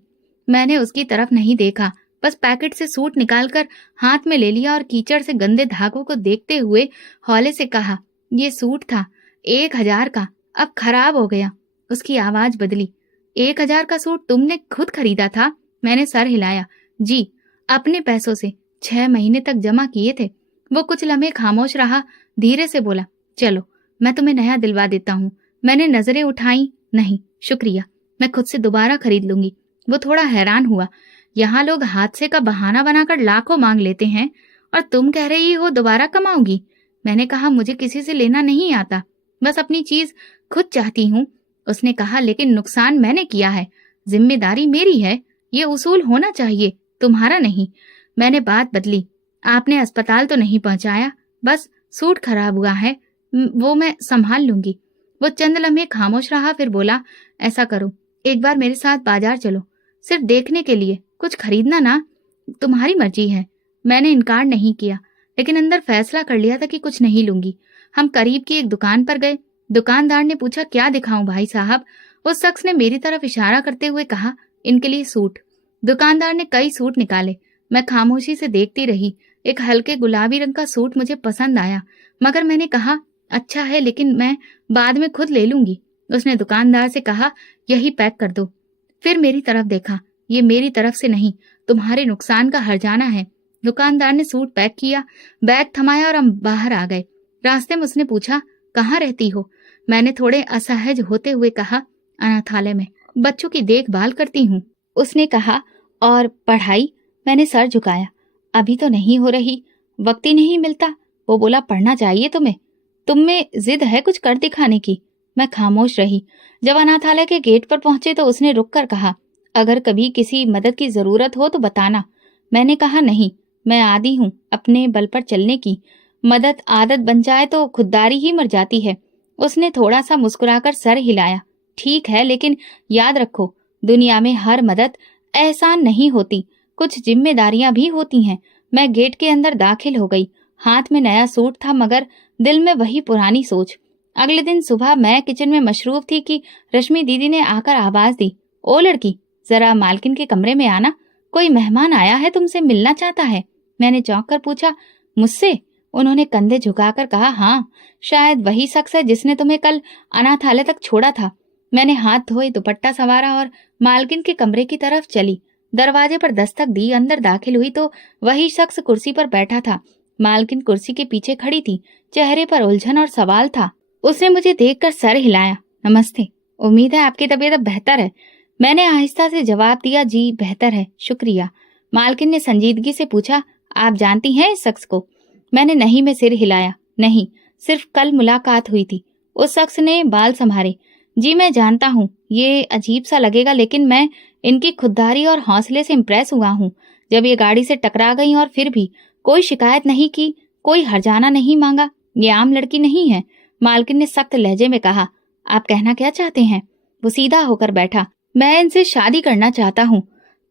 मैंने उसकी तरफ नहीं देखा, बस पैकेट से सूट निकालकर हाथ में ले लिया और कीचड़ से गंदे धागों को देखते हुए हौले से कहा, ये सूट था 1000 का, अब खराब हो गया। उसकी आवाज बदली। 1000 का सूट तुमने खुद खरीदा था? मैंने सर हिलाया। जी, अपने पैसों से 6 महीने तक जमा किए थे। वो कुछ लम्हे खामोश रहा, धीरे से बोला, चलो मैं तुम्हें नया दिलवा देता हूँ। मैंने नजरें उठाई। नहीं शुक्रिया, मैं खुद से दोबारा खरीद लूंगी। वो थोड़ा हैरान हुआ। यहाँ लोग हादसे का बहाना बनाकर लाखों मांग लेते हैं और तुम कह रही हो दोबारा कमाऊंगी। मैंने कहा, मुझे किसी से लेना नहीं आता, बस अपनी चीज खुद चाहती हूँ। उसने कहा, लेकिन नुकसान मैंने किया है, जिम्मेदारी मेरी है, ये उसूल होना चाहिए, तुम्हारा नहीं। मैंने बात बदली। आपने अस्पताल तो नहीं पहुंचाया, बस सूट खराब हुआ है, वो मैं संभाल लूंगी। वो चंद लम्हे खामोश रहा, फिर बोला, ऐसा करो, एक बार मेरे साथ बाजार चलो, सिर्फ देखने के लिए, कुछ खरीदना ना। तुम्हारी मर्जी है। मैंने इनकार नहीं किया, लेकिन अंदर फैसला कर लिया था कि कुछ नहीं लूंगी। हम करीब की एक दुकान पर गए। दुकानदार ने पूछा, क्या दिखाऊं भाई साहब? उस शख्स ने मेरी तरफ इशारा करते हुए कहा, इनके लिए सूट। दुकानदार ने कई सूट निकाले। मैं खामोशी से देखती रही। एक हल्के गुलाबी रंग का सूट मुझे पसंद आया, मगर मैंने कहा, अच्छा है, लेकिन मैं बाद में खुद ले लूंगी। उसने दुकानदार से कहा, यही पैक कर दो। फिर मेरी तरफ देखा। ये मेरी तरफ से नहीं, तुम्हारे नुकसान का हर्जाना है। दुकानदार ने सूट पैक किया, बैग थमाया और हम बाहर आ गए। रास्ते में उसने पूछा, कहाँ रहती हो? मैंने थोड़े असहज होते हुए कहा, अनाथालय में, बच्चों की देखभाल करती हूँ। उसने कहा, और पढ़ाई? मैंने सर झुकाया। अभी तो नहीं हो रही, वक्त ही नहीं मिलता। वो बोला, पढ़ना चाहिए तुम्हें, तुम में जिद है कुछ कर दिखाने की। मैं खामोश रही। जब अनाथालय के गेट पर पहुंचे तो उसने रुककर कहा, अगर कभी किसी मदद की जरूरत हो तो बताना। मैंने कहा, नहीं, मैं आदी हूँ अपने बल पर चलने की। मदद आदत बन जाए तो खुददारी ही मर जाती है। उसने थोड़ा सा मुस्कुराकर सर हिलाया। ठीक है, लेकिन याद रखो, दुनिया में हर मदद एहसान नहीं होती, कुछ जिम्मेदारियां भी होती हैं। मैं गेट के अंदर दाखिल हो गई। हाथ में नया सूट था, मगर दिल में वही पुरानी सोच। अगले दिन सुबह मैं किचन में मशरूफ थी कि रश्मि दीदी ने आकर आवाज दी, ओ लड़की, जरा मालकिन के कमरे में आना, कोई मेहमान आया है, तुमसे मिलना चाहता है। मैंने चौंक कर पूछा, मुझसे? उन्होंने कंधे झुकाकर कहा, हाँ, शायद वही शख्स है जिसने तुम्हें कल अनाथालय तक छोड़ा था। मैंने हाथ धोए, दुपट्टा संवारा और मालकिन के कमरे की तरफ चली। दरवाजे पर दस्तक दी, अंदर दाखिल हुई तो वही शख्स कुर्सी पर बैठा था। मालकिन कुर्सी के पीछे खड़ी थी, चेहरे पर उलझन और सवाल था। उसने मुझे देखकर सर हिलाया। नमस्ते, उम्मीद है आपकी तबीयत अब बेहतर है। मैंने आहिस्ता से जवाब दिया, जी बेहतर है, शुक्रिया। मालकिन ने संजीदगी से पूछा, आप जानती हैं इस शख्स को? मैंने नहीं में सिर हिलाया। नहीं, सिर्फ कल मुलाकात हुई थी। उस शख्स ने बाल संभारे। जी मैं जानता हूँ, ये अजीब सा लगेगा, लेकिन मैं इनकी खुददारी और हौसले से इम्प्रेस हुआ हूँ। जब ये गाड़ी से टकरा गई और फिर भी कोई शिकायत नहीं की, कोई हर्जाना नहीं मांगा। ये आम लड़की नहीं है। मालकिन ने सख्त लहजे में कहा, आप कहना क्या चाहते हैं? वो सीधा होकर बैठा। मैं इनसे शादी करना चाहता हूँ।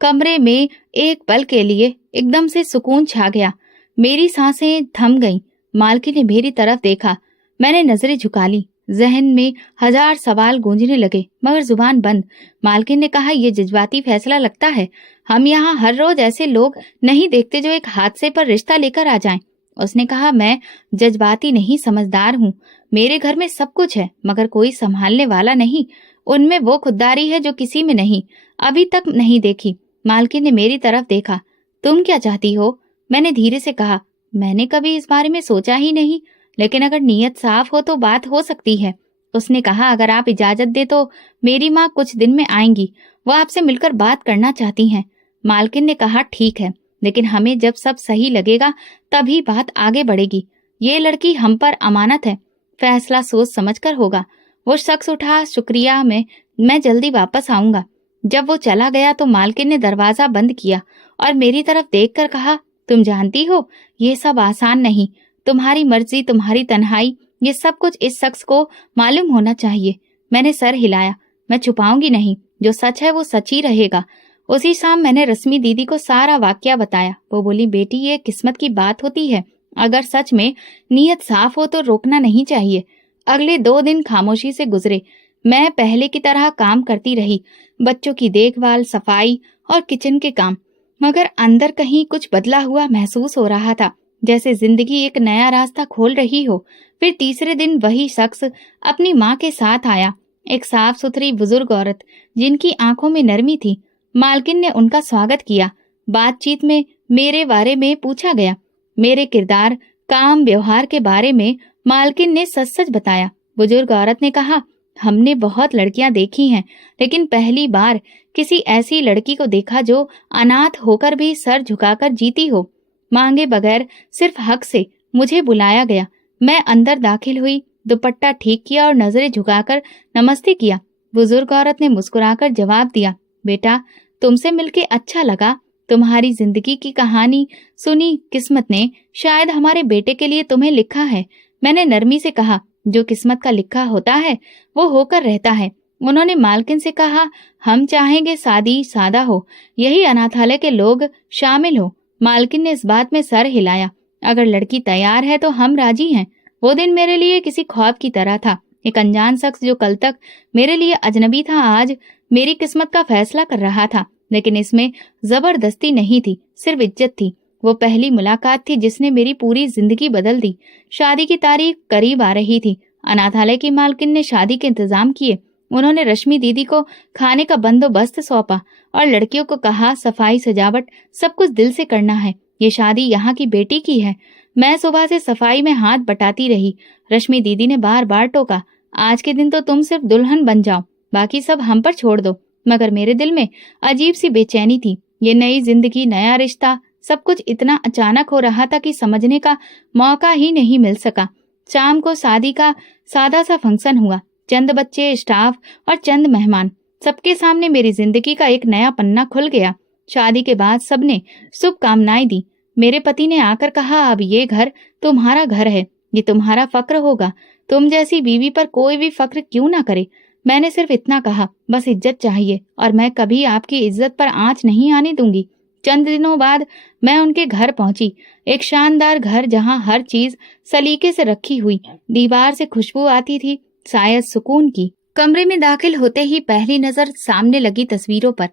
कमरे में एक पल के लिए एकदम से सुकून छा गया। मेरी सांसें थम गईं। मालकिन ने मेरी तरफ देखा। मैंने नजरें झुका ली। जहन में हजार सवाल गूंजने लगे, मगर जुबान बंद। मालकिन ने कहा, यह जज्बाती फैसला लगता है। हम यहाँ हर रोज ऐसे लोग नहीं देखते जो एक हादसे पर रिश्ता लेकर आ जाएं। उसने कहा, मैं जज्बाती नहीं, समझदार हूँ। मेरे घर में सब कुछ है, मगर कोई संभालने वाला नहीं। उनमें वो खुददारी है जो किसी में नहीं, अभी तक नहीं देखी। मालकिन ने मेरी तरफ देखा। तुम क्या चाहती हो? मैंने धीरे से कहा, मैंने कभी इस बारे में सोचा ही नहीं, लेकिन अगर नीयत साफ हो तो बात हो सकती है। उसने कहा, अगर आप इजाजत दे तो मेरी माँ कुछ दिन में आएंगी, वो आपसे मिलकर बात करना चाहती हैं। मालकिन ने कहा, ठीक है, लेकिन हमें जब सब सही लगेगा तभी बात आगे बढ़ेगी। ये लड़की हम पर अमानत है, फैसला सोच समझकर होगा। वो शख्स उठा, शुक्रिया, मैं जल्दी वापस आऊंगा। जब वो चला गया तो मालकिन ने दरवाजा बंद किया और मेरी तरफ देखकर कहा, तुम जानती हो ये सब आसान नहीं। तुम्हारी मर्जी, तुम्हारी तन्हाई, ये सब कुछ इस शख्स को मालूम होना चाहिए। मैंने सर हिलाया। मैं छुपाऊंगी नहीं, जो सच है वो सच ही रहेगा। उसी शाम मैंने रश्मि दीदी को सारा वाकया बताया। वो बोली, बेटी ये किस्मत की बात होती है, अगर सच में नीयत साफ हो तो रोकना नहीं चाहिए। अगले 2 दिन खामोशी से गुजरे। मैं पहले की तरह काम करती रही, बच्चों की देखभाल, सफाई और किचन के काम, मगर अंदर कहीं कुछ बदला हुआ महसूस हो रहा था, जैसे जिंदगी एक नया रास्ता खोल रही हो। फिर तीसरे दिन वही शख्स अपनी माँ के साथ आया, एक साफ सुथरी बुजुर्ग औरत जिनकी आंखों में नरमी थी। मालकिन ने उनका स्वागत किया। बातचीत में मेरे बारे में पूछा गया। मेरे किरदार, काम, व्यवहार के बारे में मालकिन ने सच सच बताया। बुजुर्ग औरत ने कहा, हमने बहुत लड़कियां देखी हैं, लेकिन पहली बार किसी ऐसी लड़की को देखा जो अनाथ होकर भी सर झुकाकर जीती हो। मांगे बगैर सिर्फ हक से मुझे बुलाया गया। मैं अंदर दाखिल हुई, दुपट्टा ठीक किया और नजरें झुकाकर नमस्ते किया। बुजुर्ग औरत ने मुस्कुराकर जवाब दिया, बेटा तुमसे मिलके अच्छा लगा। तुम्हारी जिंदगी की कहानी सुनी किस्मत ने, शायद हमारे बेटे के लिए तुम्हें लिखा है। मैंने नरमी से कहा, जो किस्मत का लिखा होता है वो होकर रहता है। उन्होंने मालकिन से कहा, हम चाहेंगे शादी सादा हो, यही अनाथालय के लोग शामिल हो। मालकिन ने इस बात में सर हिलाया। अगर लड़की तैयार है तो हम राजी हैं। वो दिन मेरे लिए किसी ख्वाब की तरह था। एक अनजान शख्स जो कल तक मेरे लिए अजनबी था, आज मेरी किस्मत का फैसला कर रहा था। लेकिन इसमें जबरदस्ती नहीं थी, सिर्फ इज्जत थी। वो पहली मुलाकात थी जिसने मेरी पूरी जिंदगी बदल दी। शादी की तारीख करीब आ रही थी। अनाथालय की मालकिन ने शादी के इंतजाम किए। उन्होंने रश्मि दीदी को खाने का बंदोबस्त सौंपा और लड़कियों को कहा, सफाई सजावट सब कुछ दिल से करना है। ये शादी यहाँ की बेटी की है। मैं सुबह से सफाई में हाथ बटाती रही। रश्मि दीदी ने बार बार टोका, आज के दिन तो तुम सिर्फ दुल्हन बन जाओ, बाकी सब हम पर छोड़ दो। मगर मेरे दिल में अजीब सी बेचैनी थी। ये नई जिंदगी, नया रिश्ता, सब कुछ इतना अचानक हो रहा था कि समझने का मौका ही नहीं मिल सका। शाम को शादी का सादा सा फंक्शन हुआ। चंद बच्चे, स्टाफ और चंद मेहमान, सबके सामने मेरी जिंदगी का एक नया पन्ना खुल गया। शादी के बाद सबने शुभकामनाएं दी। मेरे पति ने आकर कहा, अब ये घर तुम्हारा घर है, ये तुम्हारा फक्र होगा। तुम जैसी बीवी पर कोई भी फक्र क्यों ना करे। मैंने सिर्फ इतना कहा, बस इज्जत चाहिए और मैं कभी आपकी इज्जत पर आंच नहीं आने दूंगी। चंद दिनों बाद मैं उनके घर पहुंची। एक शानदार घर जहां हर चीज सलीके से रखी हुई, दीवार से खुशबू आती थी, शायद सुकून की। कमरे में दाखिल होते ही पहली नजर सामने लगी तस्वीरों पर।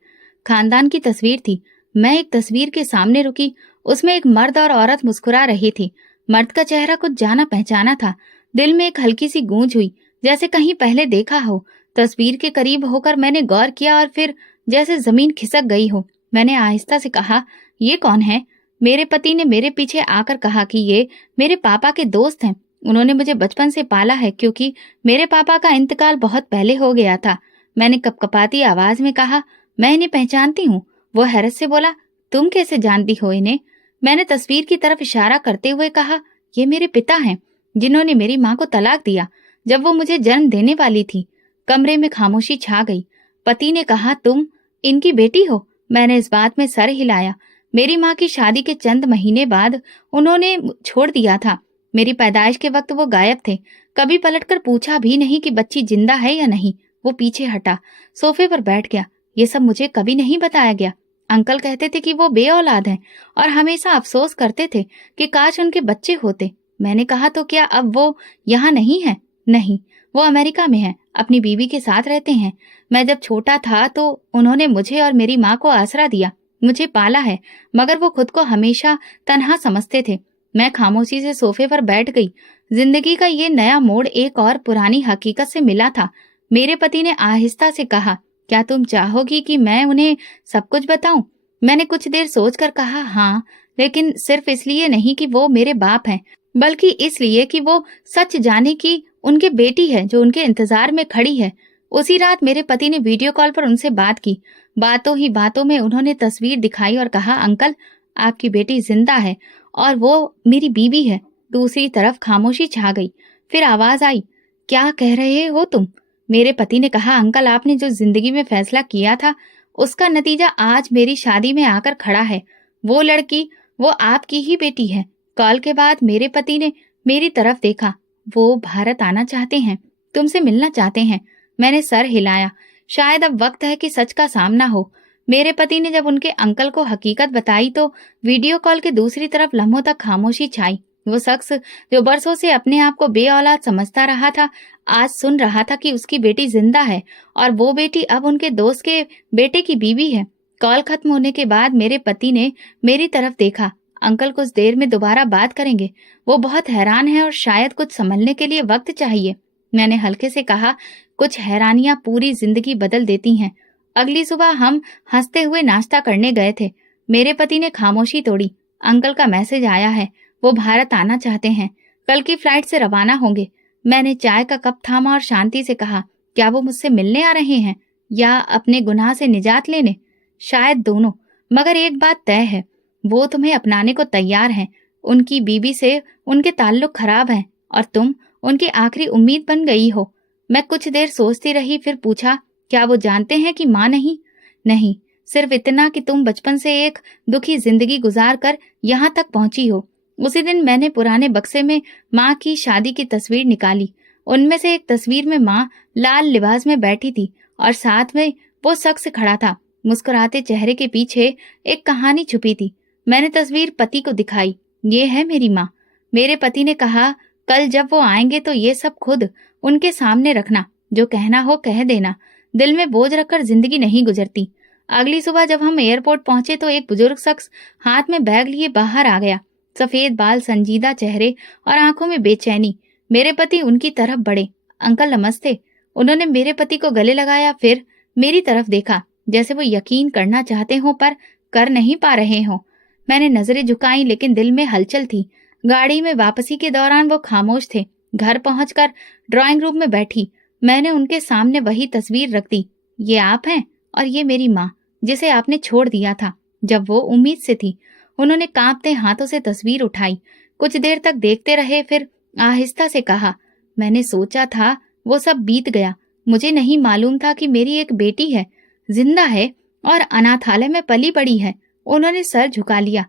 खानदान की तस्वीर थी। मैं एक तस्वीर के सामने रुकी। उसमें एक मर्द और औरत मुस्कुरा रही थी। मर्द का चेहरा कुछ जाना पहचाना था। दिल में एक हल्की सी गूंज हुई, जैसे कहीं पहले देखा हो। तस्वीर के करीब होकर मैंने गौर किया और फिर जैसे जमीन खिसक गई हो। मैंने आहिस्ता से कहा, ये कौन है? मेरे पति ने मेरे पीछे आकर कहा कि ये मेरे पापा के दोस्त हैं। उन्होंने मुझे बचपन से पाला है, क्योंकि मेरे पापा का इंतकाल बहुत पहले हो गया था। मैंने कपकपाती आवाज में कहा, मैं इन्हें पहचानती हूँ। वो हैरत से बोला, तुम कैसे जानती हो इन्हें? मैंने तस्वीर की तरफ इशारा करते हुए कहा, ये मेरे पिता हैं, जिन्होंने मेरी माँ को तलाक दिया जब वो मुझे जन्म देने वाली थी। कमरे में खामोशी छा गई। पति ने कहा, तुम इनकी बेटी हो? मैंने इस बात में सर हिलाया। मेरी माँ की शादी के चंद महीने बाद उन्होंने छोड़ दिया था। मेरी पैदाइश के वक्त वो गायब थे। कभी पलटकर पूछा भी नहीं कि बच्ची जिंदा है या नहीं। वो पीछे हटा, सोफे पर बैठ गया। ये सब मुझे कभी नहीं बताया गया। अंकल कहते थे कि वो बेऔलाद हैं और हमेशा अफसोस करते थे कि काश उनके बच्चे होते। मैंने कहा, तो क्या अब वो यहाँ नहीं है? नहीं, वो अमेरिका में है, अपनी बीवी के साथ रहते हैं। मैं जब छोटा था तो उन्होंने मुझे और मेरी माँ को आसरा दिया, मुझे पाला है, मगर वो खुद को हमेशा तन्हा समझते थे। मैं खामोशी से सोफे पर बैठ गई। जिंदगी का ये नया मोड़ एक और पुरानी हकीकत से मिला था। मेरे पति ने आहिस्ता से कहा, क्या तुम चाहोगी कि मैं उन्हें सब कुछ बताऊं? मैंने कुछ देर सोचकर कहा, हाँ, लेकिन सिर्फ इसलिए नहीं कि वो मेरे बाप हैं। बल्कि इसलिए कि वो सच जाने की उनकी बेटी है जो उनके इंतजार में खड़ी है। उसी रात मेरे पति ने वीडियो कॉल पर उनसे बात की। बातों ही बातों में उन्होंने तस्वीर दिखाई और कहा, अंकल, आपकी बेटी जिंदा है और वो मेरी बीवी है। दूसरी तरफ खामोशी छा गई। फिर आवाज आई, क्या कह रहे हो तुम? मेरे पति ने कहा, अंकल, आपने जो जिंदगी में फैसला किया था उसका नतीजा आज मेरी शादी में आकर खड़ा है। वो लड़की, वो आपकी ही बेटी है। कॉल के बाद मेरे पति ने मेरी तरफ देखा। वो भारत आना चाहते हैं, तुमसे मिलना चाहते हैं। मैंने सर हिलाया। शायद अब वक्त है कि सच का सामना हो। मेरे पति ने जब उनके अंकल को हकीकत बताई तो वीडियो कॉल के दूसरी तरफ लम्हों तक खामोशी छाई। वो शख्स जो बरसों से अपने आप को बे औलाद समझता रहा था, आज सुन रहा था कि उसकी बेटी जिंदा है और वो बेटी अब उनके दोस्त के बेटे की बीवी है। कॉल खत्म होने के बाद मेरे पति ने मेरी तरफ देखा। अंकल कुछ देर में दोबारा बात करेंगे। वो बहुत हैरान है और शायद कुछ संभलने के लिए वक्त चाहिए। मैंने हल्के से कहा, कुछ हैरानियां पूरी जिंदगी बदल देती हैं। अगली सुबह हम हंसते हुए नाश्ता करने गए थे। मेरे पति ने खामोशी तोड़ी। अंकल का मैसेज आया है, वो भारत आना चाहते हैं, कल की फ्लाइट से रवाना होंगे। मैंने चाय का कप थामा और शांति से कहा, क्या वो मुझसे मिलने आ रहे हैं या अपने गुनाह से निजात लेने? शायद दोनों, मगर एक बात तय है, वो तुम्हें अपनाने को तैयार हैं। उनकी बीवी से उनके ताल्लुक खराब हैं और तुम उनकी आखिरी उम्मीद बन गई हो। मैं कुछ देर सोचती रही, फिर पूछा, क्या वो जानते हैं कि माँ नहीं? नहीं, सिर्फ इतना कि तुम बचपन से एक दुखी जिंदगी गुजार कर यहाँ तक पहुंची हो। उसी दिन मैंने पुराने बक्से में माँ की शादी की तस्वीर निकाली। उनमें से एक तस्वीर में माँ लाल लिबास में बैठी थी और साथ में वो शख्स खड़ा था। मुस्कुराते चेहरे के पीछे एक कहानी छुपी थी। मैंने तस्वीर पति को दिखाई। ये है मेरी माँ। मेरे पति ने कहा, कल जब वो आएंगे तो ये सब खुद उनके सामने रखना, जो कहना हो कह देना। दिल में बोझ रखकर जिंदगी नहीं गुजरती। अगली सुबह जब हम एयरपोर्ट पहुंचे तो एक बुजुर्ग शख्स हाथ में बैग लिए बाहर आ गया। सफेद बाल, संजीदा चेहरे और आंखों में बेचैनी। मेरे पति उनकी तरफ बढ़े। अंकल नमस्ते। उन्होंने मेरे पति को गले लगाया, फिर मेरी तरफ देखा जैसे वो यकीन करना चाहते हो पर कर नहीं पा रहे हो। मैंने नजरें झुकाई लेकिन दिल में हलचल थी। गाड़ी में वापसी के दौरान वो खामोश थे। घर पहुंचकर ड्राइंग रूम में बैठी मैंने उनके सामने वही तस्वीर रख दी। ये आप हैं और ये मेरी माँ, जिसे आपने छोड़ दिया था जब वो उम्मीद से थी। उन्होंने कांपते हाथों से तस्वीर उठाई। कुछ देर तक देखते रहे, फिर आहिस्ता से कहा, मैंने सोचा था वो सब बीत गया। मुझे नहीं मालूम था कि मेरी एक बेटी है, जिंदा है और अनाथालय में पली बड़ी है। उन्होंने सर झुका लिया।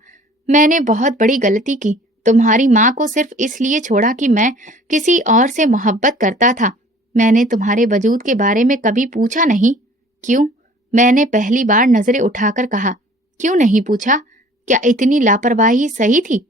मैंने बहुत बड़ी गलती की। तुम्हारी माँ को सिर्फ इसलिए छोड़ा कि मैं किसी और से मोहब्बत करता था। मैंने तुम्हारे वजूद के बारे में कभी पूछा नहीं। क्यों? मैंने पहली बार नजरें उठाकर कहा। क्यों नहीं पूछा? क्या इतनी लापरवाही सही थी?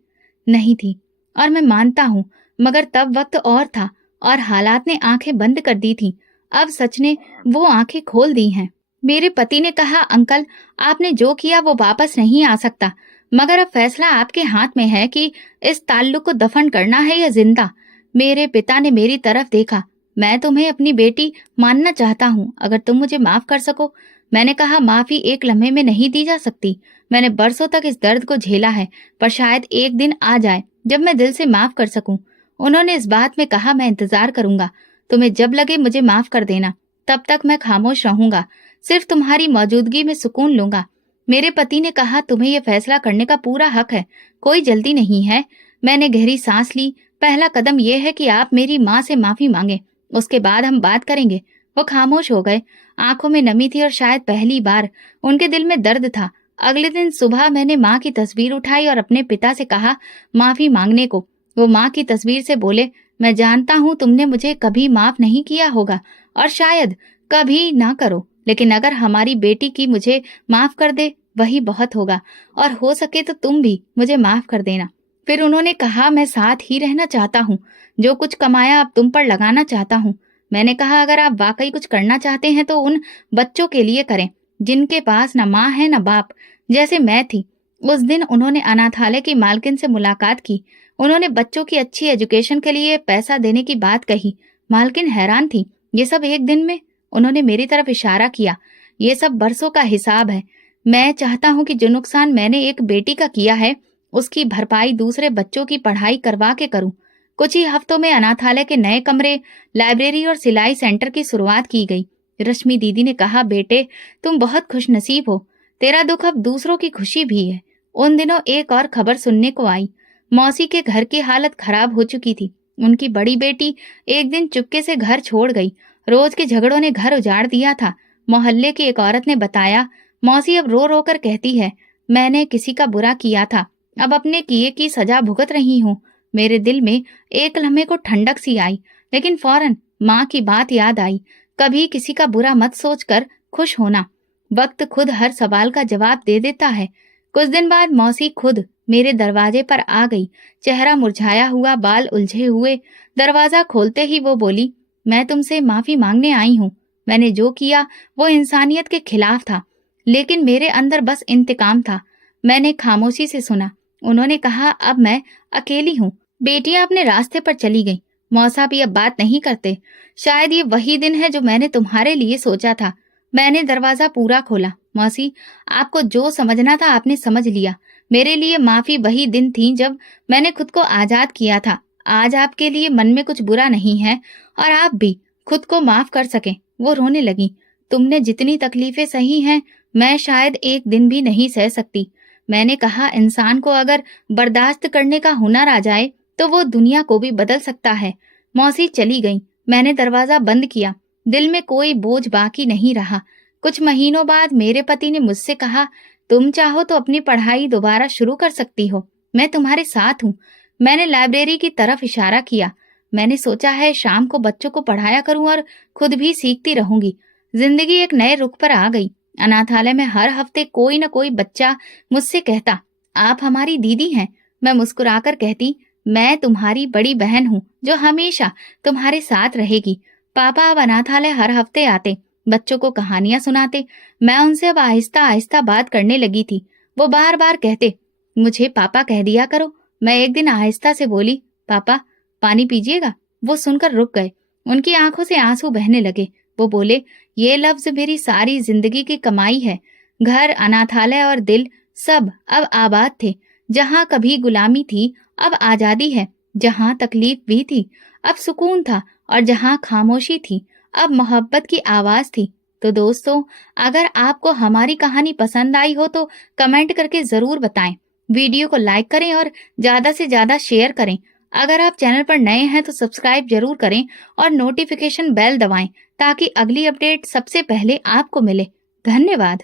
नहीं थी, और मैं मानता हूँ, मगर तब वक्त और था और हालात ने आंखें बंद कर दी थी। अब सच ने वो आंखें खोल दी हैं। मेरे पति ने कहा, अंकल, आपने जो किया वो वापस नहीं आ सकता, मगर अब फैसला आपके हाथ में है कि इस ताल्लुक को दफन करना है या जिंदा। मेरे पिता ने मेरी तरफ देखा। मैं तुम्हें अपनी बेटी मानना चाहता हूँ, अगर तुम मुझे माफ कर सको। मैंने कहा, माफी एक लम्हे में नहीं दी जा सकती। मैंने बरसों तक इस दर्द को झेला है, पर शायद एक दिन आ जाए जब मैं दिल से माफ कर सकूं। उन्होंने इस बात में कहा, मैं इंतजार करूंगा। तुम्हें जब लगे मुझे माफ कर देना, तब तक मैं खामोश रहूंगा। सिर्फ तुम्हारी मौजूदगी में सुकून लूंगा। मेरे पति ने कहा, तुम्हें यह फैसला करने का पूरा हक है, कोई जल्दी नहीं है। मैंने गहरी सांस ली। पहला कदम यह है कि आप मेरी माँ से माफी मांगे, उसके बाद हम बात करेंगे। वो खामोश हो गए। आंखों में नमी थी और शायद पहली बार उनके दिल में दर्द था। अगले दिन सुबह मैंने माँ की तस्वीर उठाई और अपने पिता से कहा माफी मांगने को। वो माँ की तस्वीर से बोले, मैं जानता हूँ तुमने मुझे कभी माफ नहीं किया होगा और शायद कभी ना करो, लेकिन अगर हमारी बेटी की मुझे माफ कर दे वही बहुत होगा, और हो सके तो तुम भी मुझे माफ कर देना। फिर उन्होंने कहा, मैं साथ ही रहना चाहता हूँ, जो कुछ कमाया अब तुम पर लगाना चाहता हूँ। मैंने कहा, अगर आप वाकई कुछ करना चाहते हैं तो उन बच्चों के लिए करें जिनके पास न माँ है न बाप, जैसे मैं थी। उस दिन उन्होंने अनाथालय की मालकिन से मुलाकात की। उन्होंने बच्चों की अच्छी एजुकेशन के लिए पैसा देने की बात कही। मालकिन हैरान थी। ये सब एक दिन में? उन्होंने मेरी तरफ इशारा किया। ये सब बरसों का हिसाब है। मैं चाहता हूँ कि जो नुकसान मैंने एक बेटी का किया है उसकी भरपाई दूसरे बच्चों की पढ़ाई करवा के करूं। कुछ ही हफ्तों में अनाथालय के नए कमरे, लाइब्रेरी और सिलाई सेंटर की शुरुआत की गई। रश्मि दीदी ने कहा, बेटे तुम बहुत खुशनसीब हो, तेरा दुख अब दूसरों की खुशी भी है। उन दिनों एक और खबर सुनने को आई। मौसी के घर की हालत खराब हो चुकी थी। उनकी बड़ी बेटी एक दिन चुपके से घर छोड़ गई। रोज के झगड़ों ने घर उजाड़ दिया था। मोहल्ले की एक औरत ने बताया, मौसी अब रो रो कर कहती है, मैंने किसी का बुरा किया था, अब अपने किए की सजा भुगत रही हूँ। मेरे दिल में एक लम्हे को ठंडक सी आई, लेकिन फौरन माँ की बात याद आई, कभी किसी का बुरा मत सोचकर खुश होना, वक्त खुद हर सवाल का जवाब दे देता है। कुछ दिन बाद मौसी खुद मेरे दरवाजे पर आ गई, चेहरा मुरझाया हुआ, बाल उलझे हुए। दरवाजा खोलते ही वो बोली, मैं तुमसे माफी मांगने आई हूँ। मैंने जो किया वो इंसानियत के खिलाफ था, लेकिन मेरे अंदर बस इंतकाम था। मैंने खामोशी से सुना। उन्होंने कहा, अब मैं अकेली हूँ। बेटियां अपने रास्ते पर चली गईं। मौसा भी अब बात नहीं करते। शायद ये वही दिन है जो मैंने तुम्हारे लिए सोचा था। मैंने दरवाजा पूरा खोला। मौसी, आपको जो समझना था आपने समझ लिया। मेरे लिए माफी वही दिन थी जब मैंने खुद को आजाद किया था। आज आपके लिए मन में कुछ बुरा नहीं है और आप भी खुद को माफ कर सकें। वो रोने लगी। तुमने जितनी तकलीफें सही हैं, मैं शायद एक दिन भी नहीं सह सकती। मैंने कहा, इंसान को अगर बर्दाश्त करने का हुनर आ जाए तो वो दुनिया को भी बदल सकता है। मौसी चली गई। मैंने दरवाजा बंद किया। दिल में कोई बोझ बाकी नहीं रहा। कुछ महीनों बाद मेरे पति ने मुझसे कहा, तुम चाहो तो अपनी पढ़ाई दोबारा शुरू कर सकती हो, मैं तुम्हारे साथ हूँ। मैंने लाइब्रेरी की तरफ इशारा किया। मैंने सोचा है शाम को बच्चों को पढ़ाया करूं और खुद भी सीखती रहूंगी। जिंदगी एक नए रुख पर आ गई। अनाथालय में हर हफ्ते कोई न कोई बच्चा मुझसे कहता, आप हमारी दीदी हैं। मैं मुस्कुराकर कहती, मैं तुम्हारी बड़ी बहन हूँ जो हमेशा तुम्हारे साथ रहेगी। पापा अब अनाथालय हर हफ्ते आते, बच्चों को कहानियां सुनाते। मैं उनसे अब आहिस्ता आहिस्ता बात करने लगी थी। वो बार बार कहते, मुझे पापा कह दिया करो। मैं एक दिन आहिस्ता से बोली, पापा पानी पीजिएगा। वो सुनकर रुक गए। उनकी आंखों से आंसू बहने लगे। वो बोले, ये लफ्ज मेरी सारी जिंदगी की कमाई है। घर, अनाथालय और दिल सब अब आबाद थे। जहाँ कभी गुलामी थी अब आजादी है। जहाँ तकलीफ भी थी अब सुकून था, और जहाँ खामोशी थी अब मोहब्बत की आवाज थी। तो दोस्तों, अगर आपको हमारी कहानी पसंद आई हो तो कमेंट करके जरूर बताएं। वीडियो को लाइक करें और ज्यादा से ज्यादा शेयर करें। अगर आप चैनल पर नए हैं तो सब्सक्राइब जरूर करें और नोटिफिकेशन बेल दबाएं ताकि अगली अपडेट सबसे पहले आपको मिले। धन्यवाद।